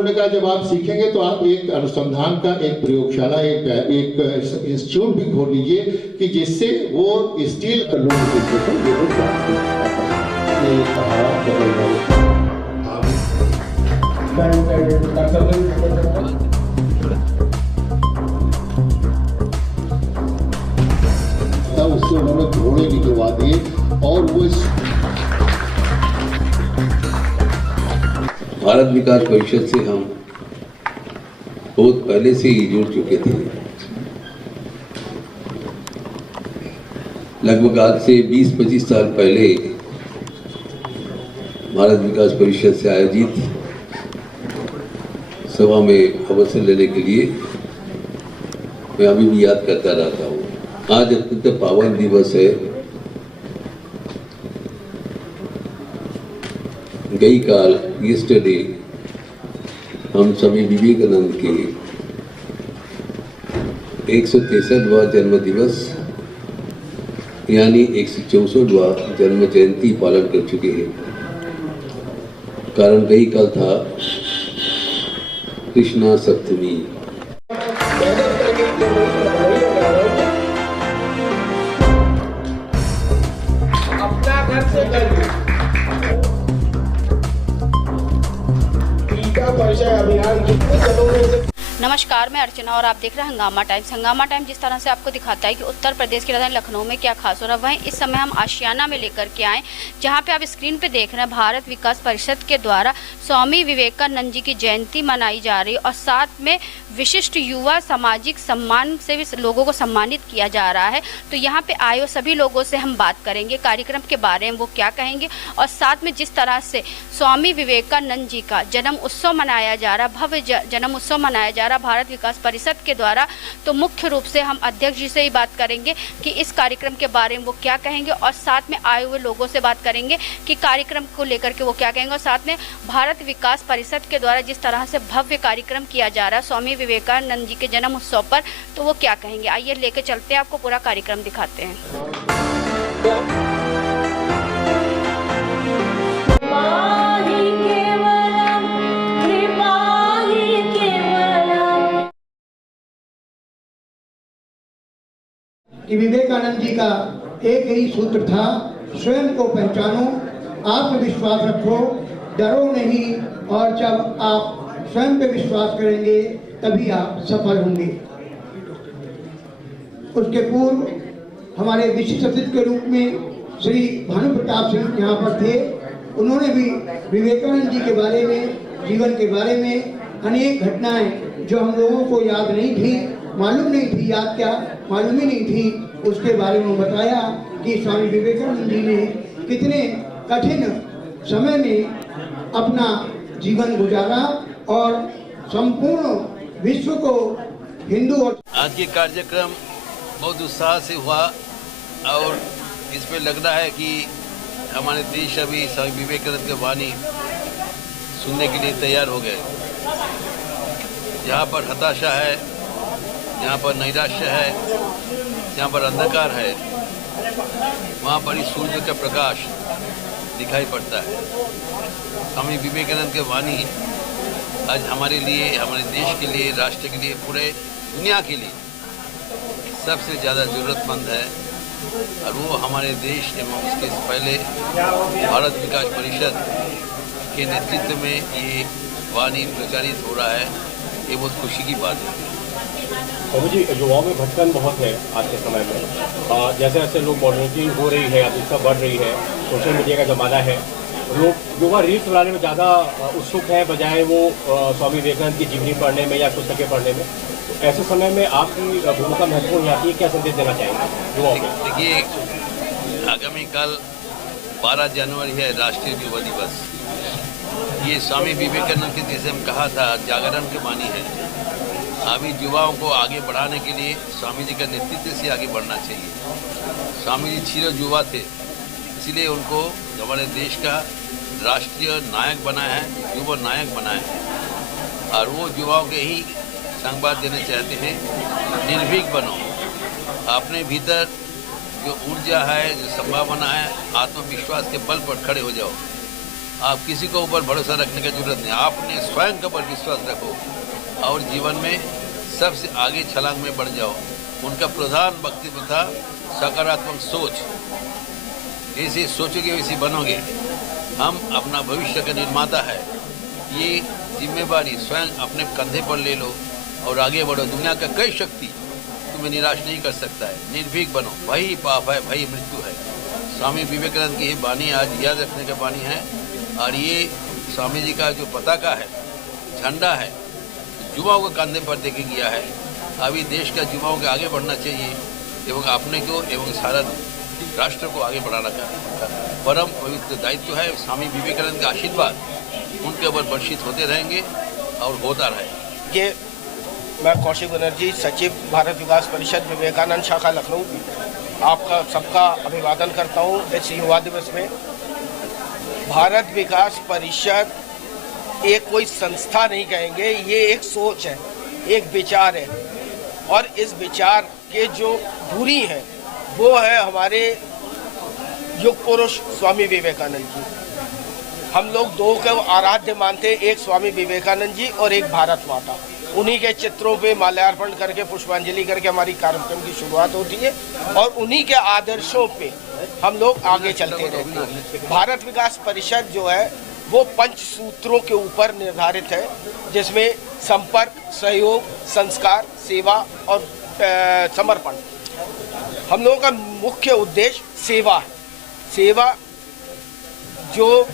उन्होंने कहा जब आप सीखेंगे तो आप एक अनुसंधान का एक प्रयोगशाला एक इंस्टीट्यूट भी खोल लीजिए कि जिससे वो स्टील का लोग उससे उन्होंने घोड़े निकलवा दिए और वो भारत विकास परिषद से हम बहुत पहले से ही जुड़ चुके थे। लगभग आज से 20-25 साल पहले भारत विकास परिषद से आयोजित सभा में अवसर लेने के लिए मैं अभी भी याद करता रहता हूँ। आज अत्यंत पावन दिवस है। गई काल yesterday हम स्वामी विवेकानंद के 163वां जन्म दिवस यानी 164वां जन्म जयंती पालन कर चुके हैं। कारण गई काल था कृष्णा सप्तमी। अपना घर से परिचय अभियान नमस्कार, मैं अर्चना और आप देख रहे हैं हंगामा टाइम्स। हंगामा टाइम्स जिस तरह से आपको दिखाता है कि उत्तर प्रदेश की राजधानी लखनऊ में क्या खास हो रहा है, वहीं इस समय हम आशियाना में लेकर के आए, जहां पे आप स्क्रीन पे देख रहे हैं भारत विकास परिषद के द्वारा स्वामी विवेकानंद जी की जयंती मनाई जा रही है और साथ में विशिष्ट युवा सामाजिक सम्मान से भी लोगों को सम्मानित किया जा रहा है। तो यहाँ पे आए सभी लोगों से हम बात करेंगे कार्यक्रम के बारे में, वो क्या कहेंगे और साथ में जिस तरह से स्वामी विवेकानंद जी का जन्म उत्सव मनाया जा रहा, भव्य जन्म उत्सव मनाया जा रहा भारत विकास परिषद के द्वारा। तो मुख्य रूप से हम अध्यक्ष जी से ही बात करेंगे कि इस कार्यक्रम के बारे में वो क्या कहेंगे और साथ में आए हुए लोगों से बात करेंगे कि कार्यक्रम को लेकर के वो क्या कहेंगे और साथ में भारत विकास परिषद के द्वारा जिस तरह से भव्य कार्यक्रम किया जा रहा है स्वामी विवेकानंद जी के जन्म उत्सव पर, तो वो क्या कहेंगे। आइए लेके चलते हैं, आपको पूरा कार्यक्रम दिखाते हैं। कि विवेकानंद जी का एक ही सूत्र था, स्वयं को पहचानो, आत्मविश्वास रखो, डरो नहीं, और जब आप स्वयं पे विश्वास करेंगे तभी आप सफल होंगे। उसके पूर्व हमारे विशिष्ट अतिथि के रूप में श्री भानु प्रताप सिंह यहाँ पर थे। उन्होंने भी विवेकानंद जी के बारे में, जीवन के बारे में अनेक घटनाएं जो हम लोगों को याद नहीं थी, मालूम नहीं थी, याद क्या मालूम ही नहीं थी, उसके बारे में बताया कि स्वामी विवेकानंद जी ने कितने कठिन समय में अपना जीवन गुजारा और संपूर्ण विश्व को हिंदू और आज के कार्यक्रम बहुत उत्साह से हुआ और इसमें लग रहा है कि हमारे देश अभी स्वामी विवेकानंद की वाणी सुनने के लिए तैयार हो गए। जहाँ पर हताशा है, जहाँ पर नैराश्य है, जहाँ पर अंधकार है, वहाँ पर इस सूर्य का प्रकाश दिखाई पड़ता है। स्वामी विवेकानंद की वाणी आज हमारे लिए, हमारे देश के लिए, राष्ट्र के लिए, पूरे दुनिया के लिए सबसे ज़्यादा ज़रूरतमंद है। और वो हमारे देश एवं उसके पहले भारत विकास परिषद के नेतृत्व में ये वाणी प्रचारित हो रहा है, ये बहुत खुशी की बात है। तो जी, युवाओं में भटकन बहुत है आज के समय में। जैसे जैसे लोग मॉडर्निटी हो रही है, आधुनिकता बढ़ रही है, सोशल मीडिया का ज़माना है, लोग युवा रील्स बनाने में ज़्यादा उत्सुक हैं बजाय वो स्वामी विवेकानंद की जीवनी पढ़ने में या पुस्तकें पढ़ने में। तो ऐसे समय में आपकी भूमिका महत्वपूर्ण यहाँ की, क्या संदेश देना चाहेंगे युवाओं को? देखिए, आगामी कल 12 जनवरी है राष्ट्रीय युवा दिवस। ये स्वामी विवेकानंद के जैसे हम कहा था जागरण की वाणी है। अभी युवाओं को आगे बढ़ाने के लिए स्वामी जी का नेतृत्व से आगे बढ़ना चाहिए। स्वामी जी चिर युवा थे, इसलिए उनको हमारे देश का राष्ट्रीय नायक बनाया है, युवा नायक बनाया है। और वो युवाओं के ही संवाद देना चाहते हैं, निर्भीक बनो, अपने भीतर जो ऊर्जा है, जो संभावना है, आत्मविश्वास के बल पर खड़े हो जाओ। आप किसी को ऊपर भरोसा रखने की जरूरत नहीं, आपने स्वयं के ऊपर विश्वास रखो और जीवन में सबसे आगे छलांग में बढ़ जाओ। उनका प्रधान वक्तव्य था सकारात्मक सोच, जैसे सोचोगे वैसे बनोगे। हम अपना भविष्य का निर्माता है, ये जिम्मेवारी स्वयं अपने कंधे पर ले लो और आगे बढ़ो। दुनिया का कई शक्ति तुम्हें निराश नहीं कर सकता है। निर्भीक बनो, वही पाप है, वही मृत्यु है। स्वामी विवेकानंद की ये वाणी आज याद रखने की वाणी है। और ये स्वामी जी का जो पताका है, झंडा है, युवाओं के कंधे पर देके गया है। अभी देश का युवाओं के आगे बढ़ना चाहिए एवं अपने को एवं सारा राष्ट्र को आगे बढ़ाना का परम पवित्र दायित्व है। स्वामी विवेकानंद का आशीर्वाद उनके ऊपर वर्षित होते रहेंगे और होता रहे। ये मैं कौशिक बनर्जी, सचिव भारत विकास परिषद विवेकानंद शाखा लखनऊ, आपका सबका अभिवादन करता हूँ इस युवा दिवस में। भारत विकास परिषद एक कोई संस्था नहीं कहेंगे, ये एक सोच है, एक विचार है। और इस विचार के जो धुरी हैं वो है हमारे युग पुरुष स्वामी विवेकानंद जी। हम लोग दो को आराध्य मानते, एक स्वामी विवेकानंद जी और एक भारत माता। उन्हीं के चित्रों पे माल्यार्पण करके पुष्पांजलि करके हमारी कार्यक्रम की शुरुआत होती है और उन्हीं के आदर्शों पे हम लोग आगे चलते रहते हैं। भारत विकास परिषद जो है वो 5 सूत्रों के ऊपर निर्धारित है, जिसमें संपर्क, सहयोग, संस्कार, सेवा और समर्पण। हम लोगों का मुख्य उद्देश्य सेवा है। सेवा जो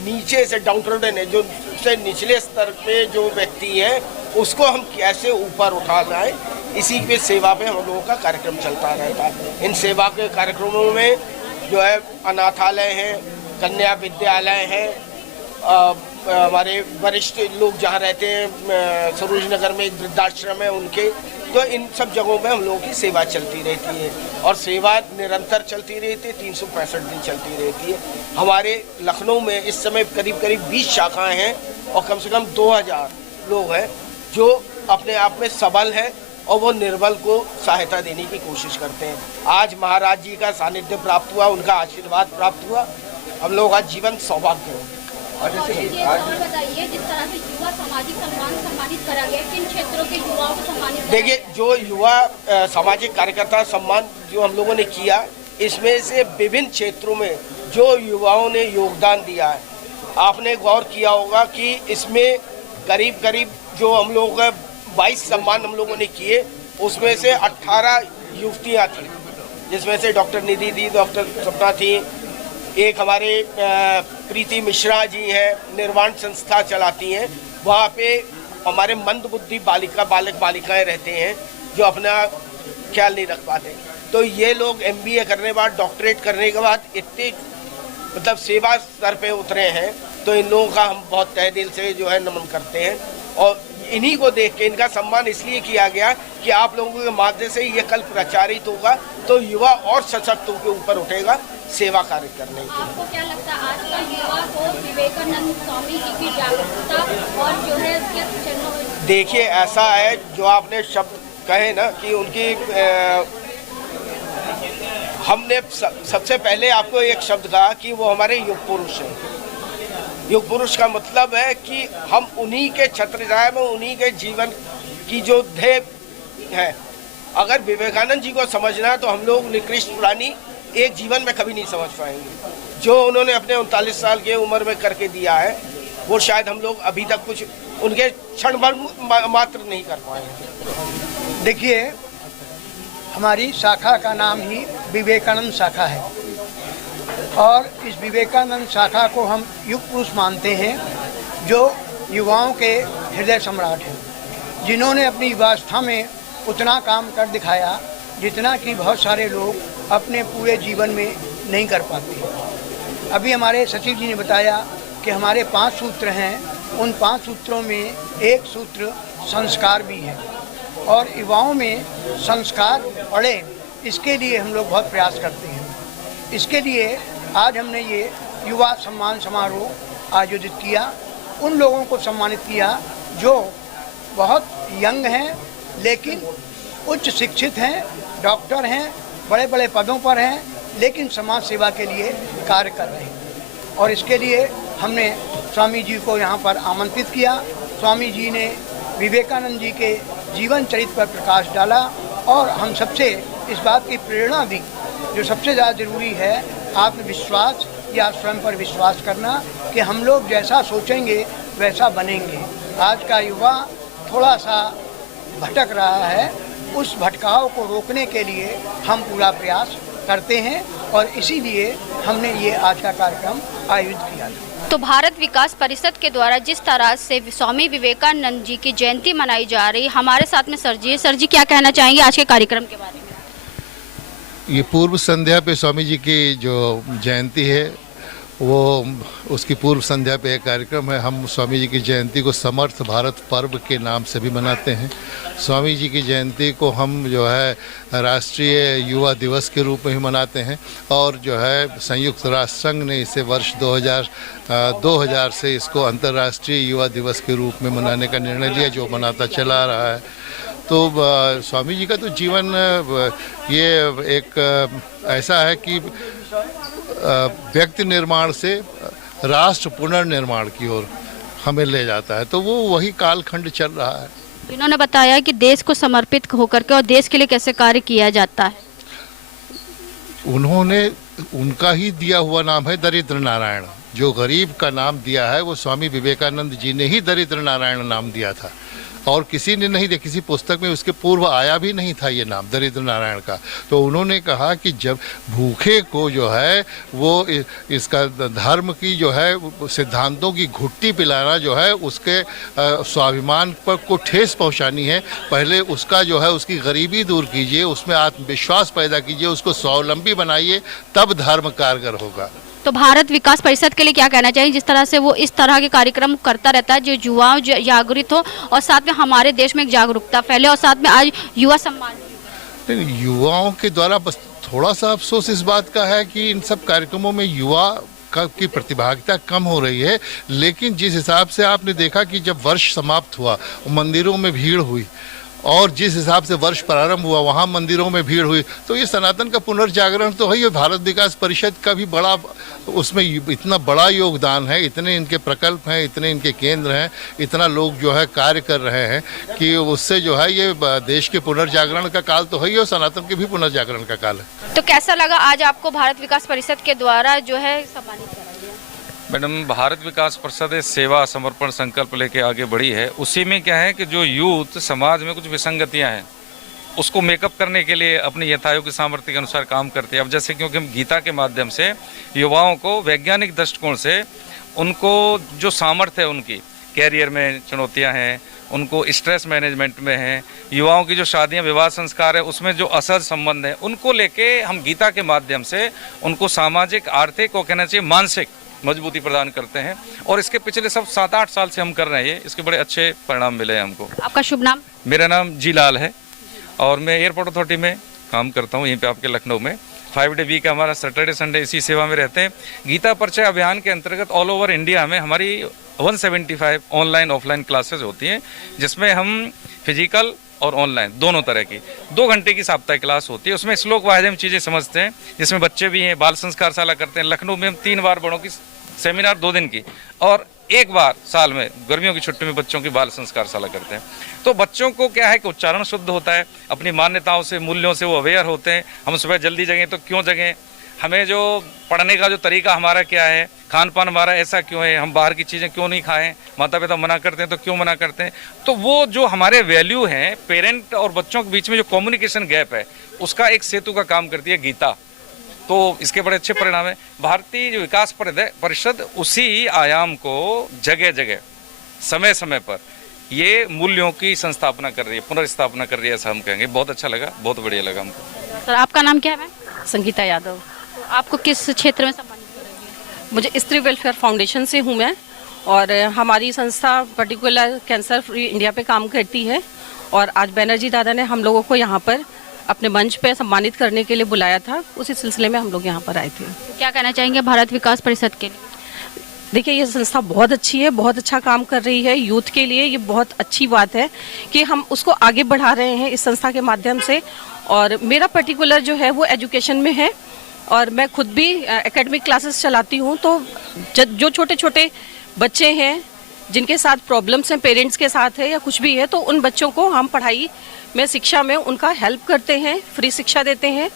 नीचे से डाउनटर्न है, जो से निचले स्तर पे जो व्यक्ति है, उसको हम कैसे ऊपर उठाना है, इसी पे सेवा पे हम लोगों का कार्यक्रम चलता रहता है। इन सेवा के कार्यक्रमों में जो है अनाथालय है, कन्या विद्यालय है, हमारे वरिष्ठ लोग जहाँ रहते हैं सरोज नगर में एक वृद्धाश्रम है उनके, तो इन सब जगहों पे हम लोगों की सेवा चलती रहती है और सेवा निरंतर चलती रहती है, 365 दिन चलती रहती है। हमारे लखनऊ में इस समय करीब 20 शाखाएं हैं और कम से कम 2000 लोग हैं जो अपने आप में सबल हैं और वो निर्बल को सहायता देने की कोशिश करते हैं। आज महाराज जी का सानिध्य प्राप्त हुआ, उनका आशीर्वाद प्राप्त हुआ, हम लोगों का जीवन सौभाग्य हो। और बताइए, जिस तरह से युवा सामाजिक सम्मान सम्मानित करा गया, किन क्षेत्रों के युवाओं को सम्मानित? देखिए, जो युवा सामाजिक कार्यकर्ता सम्मान जो हम लोगों ने किया, इसमें से विभिन्न क्षेत्रों में जो युवाओं ने योगदान दिया है, आपने गौर किया होगा कि इसमें करीब जो हम लोग 22 सम्मान हम लोगों ने किए, उसमें से 18 युवतियाँ थी, जिसमें से डॉक्टर निधि थी, डॉक्टर सपना थी, एक हमारे प्रीति मिश्रा जी हैं, निर्वाण संस्था चलाती हैं। वहाँ पे हमारे मंदबुद्धि बालक बालिकाएं रहते हैं जो अपना ख्याल नहीं रख पाते। तो ये लोग MBA करने के बाद, डॉक्टरेट करने के बाद इतने मतलब सेवा स्तर पे उतरे हैं, तो इन लोगों का हम बहुत तहे दिल से जो है नमन करते हैं। और इन्हीं को देख के इनका सम्मान इसलिए किया गया कि आप लोगों के माध्यम से ये कल प्रचारित होगा तो युवा और सशक्त होकर ऊपर उठेगा सेवा कार्य करने के। आपको क्या लगता है आज का युवा को विवेकानंद स्वामी जी की जागरूकता और जो है उसके? देखिए, ऐसा है जो आपने शब्द कहे ना कि उनकी हमने सबसे पहले आपको एक शब्द कहा कि वो हमारे युग पुरुष हैं। युग पुरुष का मतलब है कि हम उन्हीं के छत्रछाया में, उन्हीं के जीवन की जो ध्येय है, अगर विवेकानंद जी को समझना है तो हम लोग निकृष्ट प्राणी एक जीवन में कभी नहीं समझ पाएंगे। जो उन्होंने अपने 39 साल की उम्र में करके दिया है, वो शायद हम लोग अभी तक कुछ उनके क्षण भर मात्र नहीं कर पाएंगे। देखिए, हमारी शाखा का नाम ही विवेकानंद शाखा है और इस विवेकानंद शाखा को हम युग पुरुष मानते हैं, जो युवाओं के हृदय सम्राट हैं, जिन्होंने अपनी युवावस्था में उतना काम कर दिखाया जितना कि बहुत सारे लोग अपने पूरे जीवन में नहीं कर पाते। अभी हमारे सचिव जी ने बताया कि हमारे 5 सूत्र हैं, उन 5 सूत्रों में एक सूत्र संस्कार भी है और युवाओं में संस्कार बढ़े, इसके लिए हम लोग बहुत प्रयास करते हैं। इसके लिए आज हमने ये युवा सम्मान समारोह आयोजित किया। उन लोगों को सम्मानित किया जो बहुत यंग हैं लेकिन उच्च शिक्षित हैं, डॉक्टर हैं, बड़े बड़े पदों पर हैं, लेकिन समाज सेवा के लिए कार्य कर रहे हैं। और इसके लिए हमने स्वामी जी को यहाँ पर आमंत्रित किया। स्वामी जी ने विवेकानंद जी के जीवन चरित्र पर प्रकाश डाला और हम सबसे इस बात की प्रेरणा दी, जो सबसे ज़्यादा ज़रूरी है आत्मविश्वास या स्वयं पर विश्वास करना कि हम लोग जैसा सोचेंगे वैसा बनेंगे। आज का युवा थोड़ा सा भटक रहा है, उस भटकाव को रोकने के लिए हम पूरा प्रयास करते हैं और इसीलिए हमने ये आज का कार्यक्रम आयोजित किया था। तो भारत विकास परिषद के द्वारा जिस तरह से स्वामी विवेकानंद जी की जयंती मनाई जा रही, हमारे साथ में सर जी क्या कहना चाहेंगे आज के कार्यक्रम के बारे में? ये पूर्व संध्या पे स्वामी जी की जो जयंती है वो उसकी पूर्व संध्या पे एक कार्यक्रम है। हम स्वामी जी की जयंती को समर्थ भारत पर्व के नाम से भी मनाते हैं। स्वामी जी की जयंती को हम जो है राष्ट्रीय युवा दिवस के रूप में ही मनाते हैं और जो है संयुक्त राष्ट्र संघ ने इसे वर्ष 2000 से इसको अंतर्राष्ट्रीय युवा दिवस के रूप में मनाने का निर्णय लिया, जो मनाता चला आ रहा है। तो स्वामी जी का तो जीवन ये एक ऐसा है कि व्यक्ति निर्माण से राष्ट्र पुनर्निर्माण की ओर हमें ले जाता है, तो वो वही कालखंड चल रहा है। इन्होंने बताया कि देश को समर्पित होकर के और देश के लिए कैसे कार्य किया जाता है। उन्होंने उनका ही दिया हुआ नाम है दरिद्र नारायण। जो गरीब का नाम दिया है वो स्वामी विवेकानंद जी ने ही दरिद्र नारायण नाम दिया था और किसी ने नहीं दिया, किसी पुस्तक में उसके पूर्व आया भी नहीं था ये नाम दरिद्र नारायण का। तो उन्होंने कहा कि जब भूखे को जो है वो इसका धर्म की जो है सिद्धांतों की घुट्टी पिलाना जो है उसके स्वाभिमान पर को ठेस पहुंचानी है, पहले उसका जो है उसकी गरीबी दूर कीजिए, उसमें आत्मविश्वास पैदा कीजिए, उसको स्वावलंबी बनाइए, तब धर्म कारगर होगा। तो भारत विकास परिषद के लिए क्या कहना चाहिए, जिस तरह से वो इस तरह के कार्यक्रम करता रहता है जो युवाओं जागृत हो और साथ में हमारे देश में एक जागरूकता फैले और साथ में आज युवा सम्मान। युवाओं के द्वारा बस थोड़ा सा अफसोस इस बात का है कि इन सब कार्यक्रमों में युवा की प्रतिभागिता कम हो रही है, लेकिन जिस हिसाब से आपने देखा कि जब वर्ष समाप्त हुआ मंदिरों में भीड़ हुई और जिस हिसाब से वर्ष प्रारंभ हुआ वहाँ मंदिरों में भीड़ हुई, तो ये सनातन का पुनर्जागरण तो है ही। भारत विकास परिषद का भी बड़ा उसमें इतना बड़ा योगदान है, इतने इनके प्रकल्प हैं, इतने इनके केंद्र हैं, इतना लोग जो है कार्य कर रहे हैं कि उससे जो है ये देश के पुनर्जागरण का काल तो है ही और सनातन के भी पुनर्जागरण का काल है। तो कैसा लगा आज आपको भारत विकास परिषद के द्वारा जो है सम्मानित करा गया? मैडम, भारत विकास परिषद सेवा समर्पण संकल्प लेके आगे बढ़ी है। उसी में क्या है कि जो यूथ समाज में कुछ विसंगतियां हैं उसको मेकअप करने के लिए अपनी यथायोग्य सामर्थ्य के अनुसार काम करते हैं। अब जैसे क्योंकि हम गीता के माध्यम से युवाओं को वैज्ञानिक दृष्टिकोण से उनको जो सामर्थ्य है, उनकी कैरियर में चुनौतियाँ हैं, उनको स्ट्रेस मैनेजमेंट में है, युवाओं की जो शादियां विवाह संस्कार है उसमें जो असहज संबंध है, उनको लेके हम गीता के माध्यम से उनको सामाजिक, आर्थिक और कहना चाहिए मानसिक मजबूती प्रदान करते हैं। और इसके पिछले सब 7-8 साल से हम कर रहे हैं, इसके बड़े अच्छे परिणाम मिले हैं हमको। आपका शुभ नाम? मेरा नाम जी लाल है और मैं एयरपोर्ट अथॉरिटी में काम करता हूँ, यहीं पे आपके लखनऊ में। 5 डे वीक हमारा सैटरडे संडे इसी सेवा में रहते हैं। गीता परिचय अभियान के अंतर्गत ऑल ओवर इंडिया में हमारी 175 ऑनलाइन ऑफलाइन क्लासेज होती हैं, जिसमें हम फिजिकल और ऑनलाइन दोनों तरह की 2 घंटे की साप्ताहिक क्लास होती है। उसमें श्लोक वाहिद हम चीज़ें समझते हैं, जिसमें बच्चे भी हैं, बाल संस्कार शाला करते हैं। लखनऊ में हम 3 बार बड़ों की सेमिनार 2 दिन की और 1 बार साल में गर्मियों की छुट्टी में बच्चों की बाल संस्कार शाला करते हैं। तो बच्चों को क्या है कि उच्चारण शुद्ध होता है, अपनी मान्यताओं से, मूल्यों से वो अवेयर होते हैं। हम सुबह जल्दी जगें तो क्यों जगें, हमें जो पढ़ने का जो तरीका हमारा क्या है, खान पान हमारा ऐसा क्यों है, हम बाहर की चीज़ें क्यों नहीं खाएं, माता पिता मना करते हैं तो क्यों मना करते हैं। तो वो जो हमारे वैल्यू हैं, पेरेंट और बच्चों के बीच में जो कम्युनिकेशन गैप है, उसका एक सेतु का काम करती है गीता। तो इसके बड़े अच्छे परिणाम है। भारतीय जो विकास परिषद उसी आयाम को जगह जगह समय समय पर ये मूल्यों की संस्थापना कर रही है, पुनर्स्थापना कर रही है, ऐसा हम कहेंगे। बहुत अच्छा लगा, बहुत बढ़िया लगा हमको। सर, आपका नाम क्या है? संगीता यादव। तो आपको किस क्षेत्र में सम्मानित करेंगे? मुझे स्त्री वेलफेयर फाउंडेशन से हूँ मैं, और हमारी संस्था पर्टिकुलर कैंसर फ्री इंडिया पे काम करती है। और आज बैनर्जी दादा ने हम लोगों को यहाँ पर अपने मंच पे सम्मानित करने के लिए बुलाया था, उसी सिलसिले में हम लोग यहाँ पर आए थे। तो क्या कहना चाहेंगे भारत विकास परिषद के लिए? देखिए, ये संस्था बहुत अच्छी है, बहुत अच्छा काम कर रही है यूथ के लिए। ये बहुत अच्छी बात है कि हम उसको आगे बढ़ा रहे हैं इस संस्था के माध्यम से। और मेरा पर्टिकुलर जो है वो एजुकेशन में है, और मैं खुद भी एकेडमिक क्लासेस चलाती हूँ। तो जो छोटे छोटे बच्चे हैं जिनके साथ प्रॉब्लम्स हैं, पेरेंट्स के साथ है या कुछ भी है, तो उन बच्चों को हम पढ़ाई में, शिक्षा में उनका हेल्प करते हैं, फ्री शिक्षा देते हैं।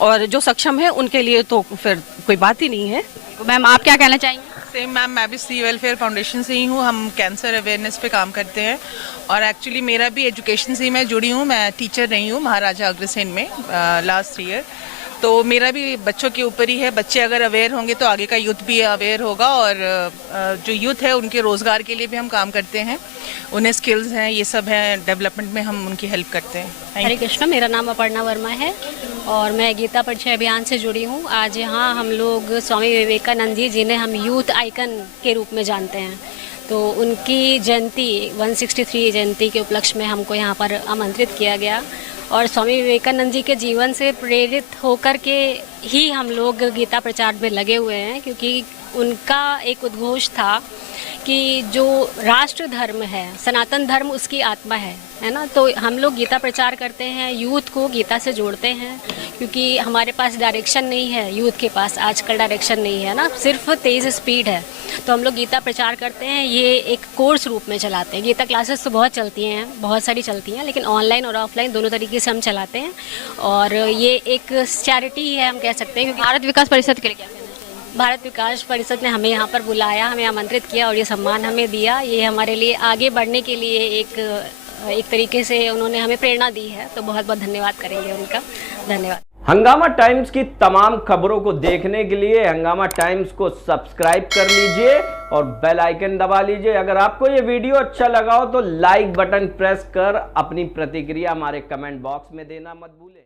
और जो सक्षम है उनके लिए तो फिर कोई बात ही नहीं है। मैम आप क्या कहना चाहेंगे? सेम मैम, मैं भी सी वेलफेयर फाउंडेशन से ही हूँ। हम कैंसर अवेयरनेस पे काम करते हैं और एक्चुअली मेरा भी एजुकेशन से ही मैं जुड़ी हूँ। मैं टीचर रही हूँ महाराजा अग्रसेन में लास्ट ईयर। तो मेरा भी बच्चों के ऊपर ही है। बच्चे अगर अवेयर होंगे तो आगे का यूथ भी अवेयर होगा और जो यूथ है उनके रोज़गार के लिए भी हम काम करते हैं। उन्हें स्किल्स हैं, ये सब हैं, डेवलपमेंट में हम उनकी हेल्प करते हैं। हरे कृष्ण, मेरा नाम अपर्णा वर्मा है और मैं गीता परिचय अभियान से जुड़ी हूँ। आज यहाँ हम लोग स्वामी विवेकानंद जी, जिन्हें हम यूथ आइकन के रूप में जानते हैं, तो उनकी जयंती 163 जयंती के उपलक्ष्य में हमको यहाँ पर आमंत्रित किया गया। और स्वामी विवेकानंद जी के जीवन से प्रेरित होकर के ही हम लोग गीता प्रचार में लगे हुए हैं, क्योंकि उनका एक उद्घोष था कि जो राष्ट्र धर्म है, सनातन धर्म उसकी आत्मा है ना। तो हम लोग गीता प्रचार करते हैं, यूथ को गीता से जोड़ते हैं, क्योंकि हमारे पास डायरेक्शन नहीं है, यूथ के पास आजकल डायरेक्शन नहीं है ना, सिर्फ तेज़ स्पीड है। तो हम लोग गीता प्रचार करते हैं, ये एक कोर्स रूप में चलाते हैं। गीता क्लासेस तो बहुत चलती हैं, बहुत सारी चलती हैं, लेकिन ऑनलाइन और ऑफलाइन दोनों तरीके से हम चलाते हैं। और ये एक चैरिटी है, हम कह सकते हैं। क्योंकि भारत विकास परिषद के लिए क्या कहना चाहिए? भारत विकास परिषद ने हमें यहाँ पर बुलाया, हमें आमंत्रित किया और ये सम्मान हमें दिया। ये हमारे लिए आगे बढ़ने के लिए एक तरीके से उन्होंने हमें प्रेरणा दी है, तो बहुत बहुत धन्यवाद करेंगे उनका। धन्यवाद। हंगामा टाइम्स की तमाम खबरों को देखने के लिए हंगामा टाइम्स को सब्सक्राइब कर लीजिए और बेल आइकन दबा लीजिए। अगर आपको ये वीडियो अच्छा लगा हो तो लाइक बटन प्रेस कर अपनी प्रतिक्रिया हमारे कमेंट बॉक्स में देना मत भूलें।